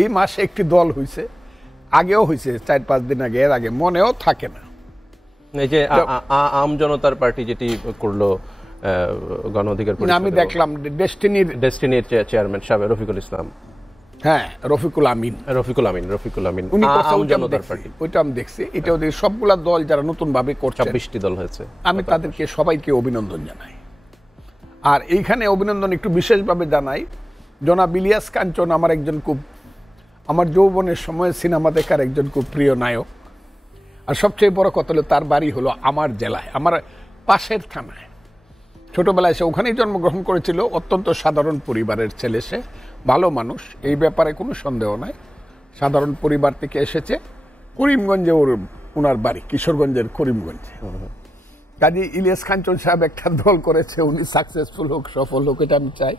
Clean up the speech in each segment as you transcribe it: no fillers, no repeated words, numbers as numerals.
এই মাসে একটি দল হয়েছে, আগেও হয়েছে 4-5 দিন আগে, এর আগে মনেও থাকে না। এই যে আম জনতার পার্টি যেটি করলো গণ অধিকার পরিষদ, আমি দেখলাম ডেস্টিনির চেয়ারম্যান সাহেব রফিকুল ইসলাম, হ্যাঁ রফিকুল আমিন উনি আম জনতার পার্টি, ওইটা আমি দেখছি। এটা ওদের সবগুলা দল যারা নতুন ভাবে করছে, 26টি দল হয়েছে, আমি তাদেরকে সবাইকে অভিনন্দন জানাই। আর এইখানে অভিনন্দন একটু বিশেষভাবে জানাই জনাব ইলিয়াস কাঞ্চন, আমার যৌবনের সময় সিনেমা দেখার একজন খুব প্রিয় নায়ক। আর সবচেয়ে বড় কথা হলো তার বাড়ি হলো আমার জেলায়, আমার পাশের থানায়। ছোটবেলায় সে ওখানেই জন্মগ্রহণ করেছিল। অত্যন্ত সাধারণ পরিবারের ছেলে, সে ভালো মানুষ, এই ব্যাপারে কোনো সন্দেহ নাই। সাধারণ পরিবার থেকে এসেছে, করিমগঞ্জে ওনার বাড়ি, কিশোরগঞ্জের করিমগঞ্জে। কাজী ইলিয়াস কাঞ্চন সাহেব একটা দল করেছে, উনি সাকসেসফুল হোক, সফল হোক, এটা আমি চাই।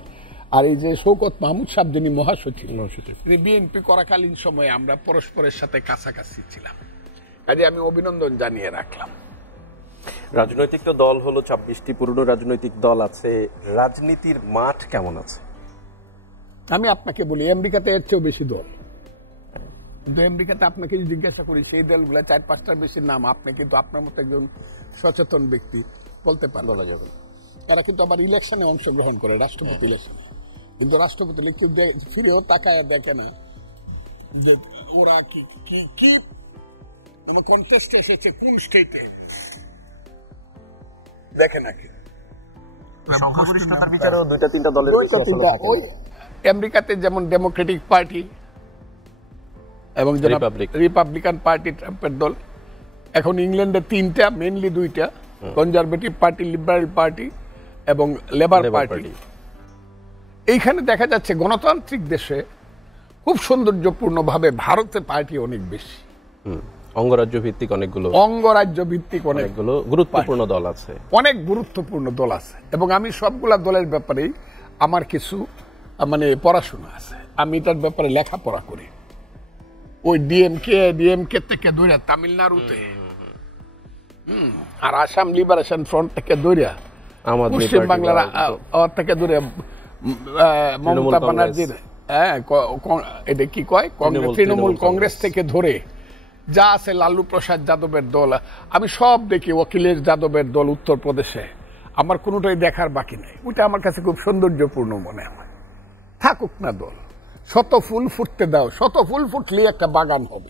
আর এই যে শওকত মাহমুদ সাহেব যিনি মহাসচিব, বিএনপি করাকালীন সময়ে আমরা পরস্পরের সাথে কাছাকাছি ছিলাম, কাজে আমি অভিনন্দন জানিয়ে রাখলাম। রাজনৈতিক তো দল হলো 26টি, পুরনো রাজনৈতিক দল আছে, রাজনীতির মাঠ কেমন আছে? আমি আপনাকে বলি, আমেরিকাতে এর চেয়েও বেশি দল, কিন্তু আমেরিকাতে আপনাকে যদি জিজ্ঞাসা করি সেই দলগুলো 4-5টার বেশি নাম, আপনি কিন্তু আপনার মতো একজন সচেতন ব্যক্তি বলতে পারবেন যাবে। এরা কিন্তু আবার ইলেকশনে অংশগ্রহণ করে, রাষ্ট্রপতি ইলেকশনে, কিন্তু রাষ্ট্রপতি কেউ ফিরেও তাকায় দেখে না যে ওরা কি আমার কন্টেস্টে এসেছে কোন স্টেটে, দেখে নাকি সংখ্যাগরিষ্ঠতার বিচারেও 2-3টা দলের ওই আমেরিকাতে যেমন ডেমোক্রেটিক পার্টি এবং রিপাবলিকান পার্টি ট্রাম্পের দল, এখন ইংল্যান্ডে 3টা, মেইনলি 2টা, কনজারভেটিভ পার্টি, লিবারেল পার্টি এবং লেবার পার্টি। এইখানে দেখা যাচ্ছে গণতান্ত্রিক দেশে খুব সৌন্দর্যপূর্ণভাবে ভারতের পার্টি অনেক বেশি, অঙ্গরাজ্য ভিত্তিক অনেকগুলো গুরুত্বপূর্ণ দল আছে, অনেক গুরুত্বপূর্ণ দল আছে। এবং আমি সবগুলা দলের ব্যাপারেই আমার কিছু পড়াশোনা আছে, আমি এটার ব্যাপারে লেখাপড়া করি। ওই ডিএমকে থেকে ধরে তামিলনাড়ুতে, আর আসাম লিবারেশন ফ্রন্ট থেকে ধরে পশ্চিম বাংলার থেকে ধরে মমতা ব্যানার্জির এটা কি কয় তৃণমূল কংগ্রেস থেকে ধরে যা আছে, লালু প্রসাদ যাদবের দল, আমি সব দেখি, অখিলেশ যাদবের দল উত্তরপ্রদেশে, আমার কোনোটাই দেখার বাকি নেই। ওটা আমার কাছে খুব সৌন্দর্যপূর্ণ মনে হয়। থাকুক না দল, শত ফুল ফুটতে দাও, শত ফুল ফুটলেই একটা বাগান হবে।